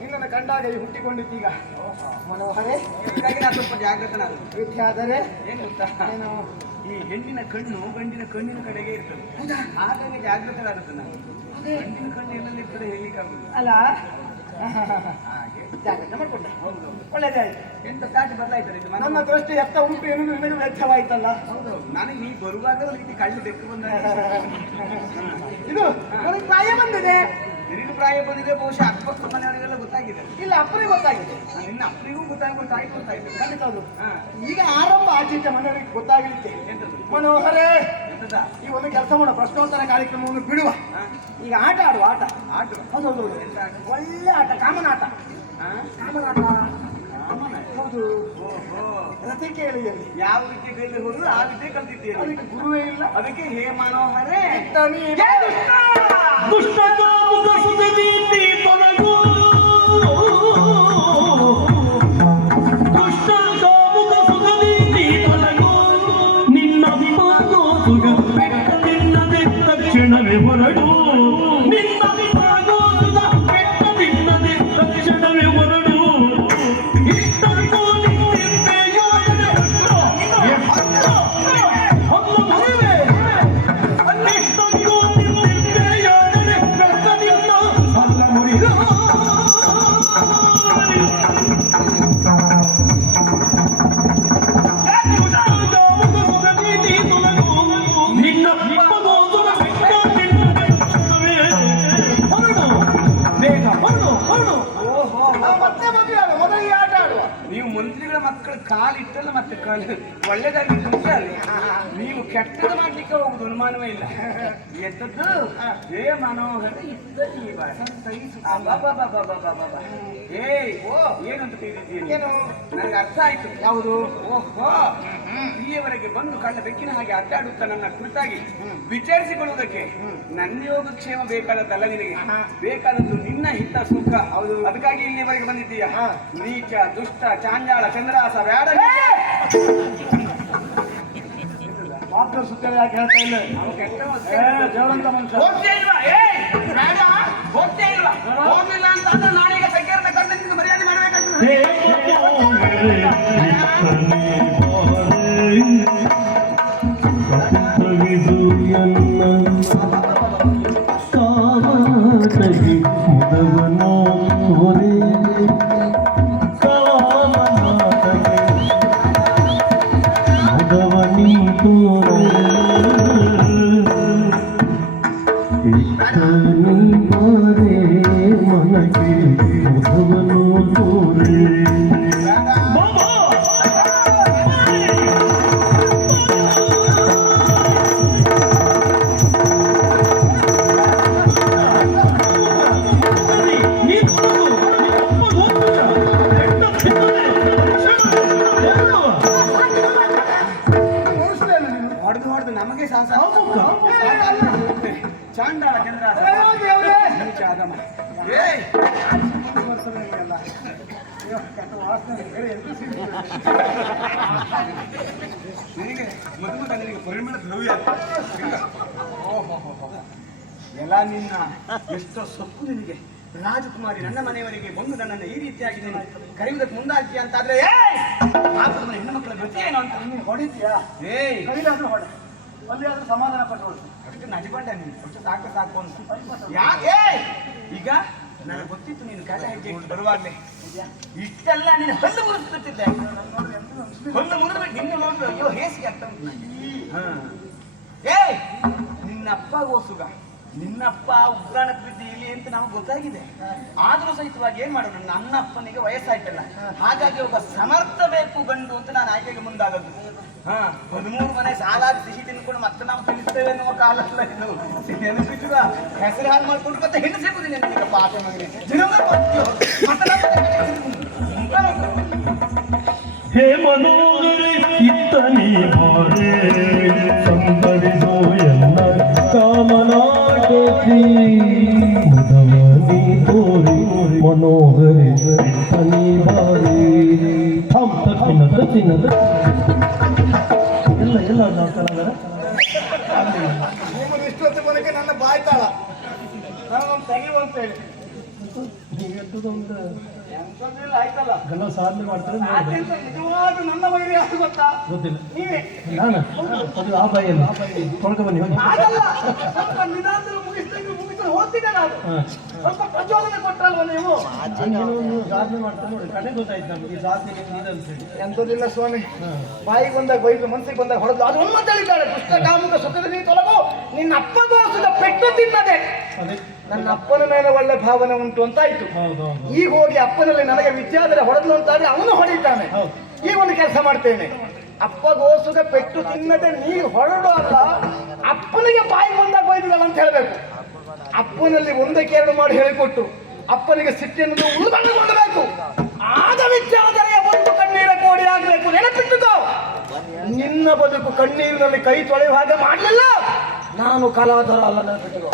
ನಿನ್ನನ್ನು ಕಂಡಾಗ ಹುಟ್ಟಿಕೊಂಡಿದ್ದೀಗ ಮನೋಹರೇ ಸ್ವಲ್ಪ ಜಾಗೃತನಾದ ಆದರೆ ಏನು ಗೊತ್ತಾ, ಈ ಹೆಣ್ಣಿನ ಕಣ್ಣು ಗಂಡಿನ ಕಣ್ಣಿನ ಕಡೆಗೆ ಇರ್ತದೆ, ಹಾಗಾಗಿ ಜಾಗೃತನಾಗುತ್ತೆ. ನಾನು ಗಂಡಿನ ಕಣ್ಣು ಎಲ್ಲಲ್ಲಿ ಇರ್ತದೆ ಹೇಳಿಕ್ಕಾಗುದು ಅಲ್ಲ, ಹಾಗೆ ಜಾಗ್ರತೆ ಮಾಡ್ಕೊಂಡೆ. ಒಳ್ಳೆದಾಯ್ತು. ಎಂತ ಸಾಟಿ ಬದಲಾಯ್ತದೆ ನನ್ನ ದೃಷ್ಟಿ ಎತ್ತ ಉಂಟು ಏನು ನಿನಗೆ ವ್ಯರ್ಥವಾಯ್ತಲ್ಲ. ನನಗೆ ನೀ ಬರುವಾಗ ಒಂದು ರೀತಿ ಕಳ್ಳಿ ಬೆಕ್ಕು ಬಂದ ಇದು ನನಗೆ ಪ್ರಾಯ ಬಂದಿದೆ. ನಿನಗೆ ಪ್ರಾಯ ಬಂದಿದೆ, ಬಹುಶಃ ಅಕ್ಕಪಕ್ಕ ಮನೆಯವರಿಗೆಲ್ಲ ಗೊತ್ತಾಗಿದೆ. ಇಲ್ಲ, ಅಪ್ಪನಿಗೆ ಗೊತ್ತಾಗಿದೆ. ನಿನ್ನ ಅಪ್ಪನಿಗೂ ಗೊತ್ತಾಗ್ಬೋದು, ತಾಯಿ ಗೊತ್ತಾಯ್ತು. ಖಂಡಿತ ಅದು ಈಗ ಆರಂಭ ಆಚೀಚೆ ಮನೆಯವರಿಗೆ ಗೊತ್ತಾಗಲಿಕ್ಕೆ. ಮನೋಹರೇ, ಈ ಒಂದು ಕೆಲಸ ಮಾಡೋ, ಪ್ರಶ್ನೋತ್ತರ ಕಾರ್ಯಕ್ರಮವನ್ನು ಬಿಡುವ. ಈಗ ಆಟ ಆಡುವ. ಆಟ ಹೌದೌದು, ಒಳ್ಳೆ ಆಟ, ಕಾಮನ ಆಟ. ಕಾಮನಾಟ ಹೌದು. ರತಿ ಕೇಳಿಯಲ್ಲಿ ಯಾವ ವಿದ್ಯೆಯಲ್ಲಿ ಹೋದ್ರು ಆ ವಿದ್ಯೆ ಕಲ್ತಿದ್ದೀರಿ. ಅದಕ್ಕೆ ಗುರುವೇ ಇಲ್ಲ. ಅದಕ್ಕೆ ಹೇ ಮನೋಹರೇ, ತಕ್ಷಣವೇ ಹೊರಡು, ನಿನ್ನ ಆಗೋದ ಬೆಟ್ಟ ನಿನ್ನದೆ ತಕ್ಷಣವೇ ಹೊರಡು. ಇಷ್ಟಕ್ಕೂ ನಿಂತಿದ್ದೆ ಯೋಜನೆ ಹೊನ್ನು ಮದುವೆ, ಅಲ್ಲಿಷ್ಟಕ್ಕೂ ನಿಂತಿದ್ದೆ ಯೋಜನೆ ಕಾಲಿಟ್ಟಲ್ಲ ಮತ್ತೆ ಒಳ್ಳೆದಾಗಿ ಅಲ್ಲಿ ನೀವು ಕೆಟ್ಟದ್ದು ಮಾಡ್ಲಿಕ್ಕೆ ಹೋಗುದು ಅನುಮಾನವೇ ಇಲ್ಲ. ಎದ್ದದ್ದು ಏ ಮನೋಹರ ಏನಂತ ತಿಳಿದಿದ್ದೀನಿ? ನನಗೆ ಅರ್ಥ ಆಯ್ತು. ಯಾವುದು? ಓಹೋ, ಇಲ್ಲಿಯವರೆಗೆ ಬಂದು ಕಳ್ಳ ಬೆಕ್ಕಿನ ಹಾಗೆ ಅಡ್ಡಾಡುತ್ತಾ ನನ್ನ ಕುರಿತಾಗಿ ವಿಚಾರಿಸಿಕೊಳ್ಳುವುದಕ್ಕೆ ನನ್ನ ಯೋಗಕ್ಷೇಮ ಬೇಕಾದದ್ದಲ್ಲ ನಿನಗೆ, ಬೇಕಾದದ್ದು ನಿನ್ನ ಹಿತ ಸುಖ. ಹೌದು, ಅದಕ್ಕಾಗಿ ಇಲ್ಲಿವರೆಗೆ ಬಂದಿದ್ದೀಯ. ನೀಚ, ದುಷ್ಟ, ಚಾಂಜಾಳ, ಚಂದ್ರಾಸ ಬೇಡ. ಮಾತ್ರ ಸುತ್ತ ಯಾಕೆ ಹೇಳ್ತಾ ಇಲ್ಲ? ದೇವರಂತ ಮನುಷ್ಯ ಹೋಗ್ಲಿಲ್ಲ ಅಂತಂದ್ರೆ ನಾಳೆಗೆ ಸಂಕೀರ್ಣ ಕಂಡ ಮರ್ಯಾದೆ ಮಾಡಬೇಕಾಗ್ತದೆ. ನಮಗೆ ಚಾಂಡಾಳ ಚಂದ್ರಾಸ ನಿನಗೆ ಪರಿಮಳ ದ್ರವ್ಯ ಎಲ್ಲ ನಿನ್ನ ಎಷ್ಟೋ ಸೊಪ್ಪು ನಿನಗೆ. ರಾಜಕುಮಾರಿ ನನ್ನ ಮನೆಯವರಿಗೆ ಬಂದು ನನ್ನನ್ನು ಈ ರೀತಿಯಾಗಿ ನೀನು ಕರೆಯುವುದಕ್ಕೆ ಮುಂದಾಗ್ತೀಯ ಅಂತಾದ್ರೆ ಹೆಣ್ಣು ಮಕ್ಕಳ ಗತಿ ಏನು ಅಂತ ನೀನು ಹೊಡಿತೀಯಾ? ಕೈಲಾದ್ರೂ ಹೊಡ, ಅಲ್ಲಿ ಆದ್ರೂ ಸಮಾಧಾನ ಪಟ್ಟುಕೊಳ್ಳು. ಅಷ್ಟು ನಡಿಬಂಡ ನೀನು, ಅಷ್ಟು ಸಾಕು ಸಾಕು ಅಂತ. ಯಾಕೆ ಈಗ ನನಗೆ ಗೊತ್ತಿತ್ತು ನೀನು ಕಳ್ಳ ಹೆಜ್ಜೆ ಬರುವಾಗಲೇ ಇಷ್ಟೆಲ್ಲ ನೀನು ಹಲ್ಲು ಮುರಿದುಬಿಟ್ಟಿದ್ದೆ. ಹಲ್ಲು ಮುರಿದ್ಬಿಟ್ಟು ನಿನ್ನ ನೋಡ್ಬೇಕು. ಅಯ್ಯೋ ಹೇಸಿಗೆ ಆಗ್ತಾ ಉಂಟು ನನಗೆ. ನಿನ್ನಪ್ಪಗೋಸುಗ, ನಿನ್ನಪ್ಪ ಉಗ್ರಾಣಕ್ಕೆ ಬಿದ್ದು ಇಲ್ಲಿ ಅಂತ ನಮಗೆ ಗೊತ್ತಾಗಿದೆ. ಆದ್ರೂ ಸಹಿತವಾಗಿ ಏನ್ ಮಾಡೋದು, ನನ್ನ ಅಪ್ಪನಿಗೆ ವಯಸ್ಸಾಯ್ತಲ್ಲ, ಹಾಗಾಗಿ ಒಬ್ಬ ಸಮರ್ಥ ಬೇಕು ಗಂಡು ಅಂತ ನಾನು ಆಯ್ಕೆಗೆ ಮುಂದಾಗದ್ದು. 13 ಮನೆ ಸಾಲಾಗಿ ಸಿಹಿ ತಿನ್ಕೊಂಡು ಮತ್ತೆ ನಾವು ತಿಳಿಸ್ತೇವೆ ಅನ್ನುವ ಕಾಲ ಅಲ್ಲ ಇದು. ನೆನಪಿಟ್ಟುವ ಹೆಸರು ಹಾಳು ಮಾಡ್ಕೊಂಡು ಮತ್ತೆ ಹೆಣ್ಣು ಸಿಗುದು ನಿನಗೆ ಪಾಪ ಮಗನೇ. ಹೇ ಮನೋಹರ ಇತ್ತನಿ ಭಾರೆ ಸಂತರಿಸೋ ಎಲ್ಲ ಕಾಮನಾಟಕಿ ಮುದವನಿ ತೋರಿ ಮನೋಹರಿ ಇತ್ತನಿ ಭಾರೆ ಥಮ್ ತಕ್ಕಿನದ ಎಲ್ಲ ನಾವು ಕಲಾವಿದರ ಇಷ್ಟೊತ್ತು ಮನೆಗೆ ನನ್ನ ಬಾಯ್ತಾಳ ನಾನು ತೆಗಿಯುವಂತ ಹೇಳಿ ಆಯ್ತಲ್ಲ ಗಲ್ಲ ಸಾಧನೆ ಮಾಡ್ತಾರೆ. ನಿಜವಾದ ನನ್ನ ಮಗನಿಗೆ ಯಾರು ಗೊತ್ತಾ? ಗೊತ್ತಿಲ್ಲ. ನೀವೇ ನಾನು ಅದು ಆ ಬಾಯಲ್ಲಿ ತೊಳ್ಕೊ ಬನ್ನಿ ಹೋಗಿ. ಆಗಲ್ಲ, ಸ್ವಲ್ಪ ನಿಧಾನದಲ್ಲಿ ಮುಗಿಸ್ಕೊಂಡು ಹೋಗ್ತಿದ್ದೆ ನಾನು. ಸ್ವಲ್ಪ ಪ್ರಚೋದನೆ ಕೊಟ್ಟಲ್ವ ನೀವು? ಸಾಧನೆ ಮಾಡ್ತಾರೆ ನೋಡಿ, ಕಡೆ ಗೊತ್ತಾಯ್ತು ನಮ್ಗೆ ಈ ಸಾಧನೆ ಇದೆ ಅಂತ ಹೇಳಿ. ಎಂತದಿಲ್ಲ ಸ್ವಾಮಿ, ಬಾಯಿಗೆ ಬಂದಾಗ ಬೈದು ಮನಸ್ಸಿಗೆ ಬಂದಾಗ ಹೊಡೆದು ಅದು ಒಮ್ಮೆ ಹೇಳಿದ್ದಾಳೆ. ಪುಸ್ತಕ ಕಾಮುಕ ಸುಖದ ನೀ ತೊಲಗು, ನಿನ್ನ ಅಪ್ಪಗೋಸುಗ ಪೆಟ್ಟು ತಿನ್ನದೆ. ನನ್ನ ಅಪ್ಪನ ಮೇಲೆ ಒಳ್ಳೆ ಭಾವನೆ ಉಂಟು ಅಂತಾಯ್ತು. ಈಗ ಹೋಗಿ ಅಪ್ಪನಲ್ಲಿ ನನಗೆ ವಿದ್ಯಾಧರೆ ಹೊಡೆದ್ಲು ಅಂತಾದ್ರೆ ಅವನು ಹೊಡಿತಾನೆ. ಈಗ ಒಂದು ಕೆಲಸ ಮಾಡ್ತೇನೆ, ಅಪ್ಪಗೋಸುಗ ಪೆಟ್ಟು ತಿನ್ನದೆ ನೀ ಹೊರಡು ಅಲ್ಲ, ಅಪ್ಪನಿಗೆ ಬಾಯಿ ಬಂದಾಗ ಬೈದಿಲ್ಲ ಅಂತ ಹೇಳ್ಬೇಕು. ಅಪ್ಪನಲ್ಲಿ ಒಂದಕ್ಕೆ ಎರಡು ಮಾಡಿ ಹೇಳಿಕೊಟ್ಟು ಅಪ್ಪನಿಗೆ ಸಿಟ್ಟನ್ನು ಉಲ್ಬಣಗೊಳ್ಳಬೇಕು. ಆಗ ವಿದ್ಯಾಧರೆಯ ಬದುಕು ಕಣ್ಣೀರ ಕೋಡಿ ಆಗ್ಬೇಕು. ನೆನಪಿಟ್ಟುಕೋ, ನಿನ್ನ ಬದುಕು ಕಣ್ಣೀರಿನಲ್ಲಿ ಕೈ ತೊಳೆಯುವ ಹಾಗೆ ಮಾಡಲಿಲ್ಲ ನಾನು ಕಲಾಧರ ಅಲ್ಲ. ನೆನಪಿಟ್ಟುಕೋ.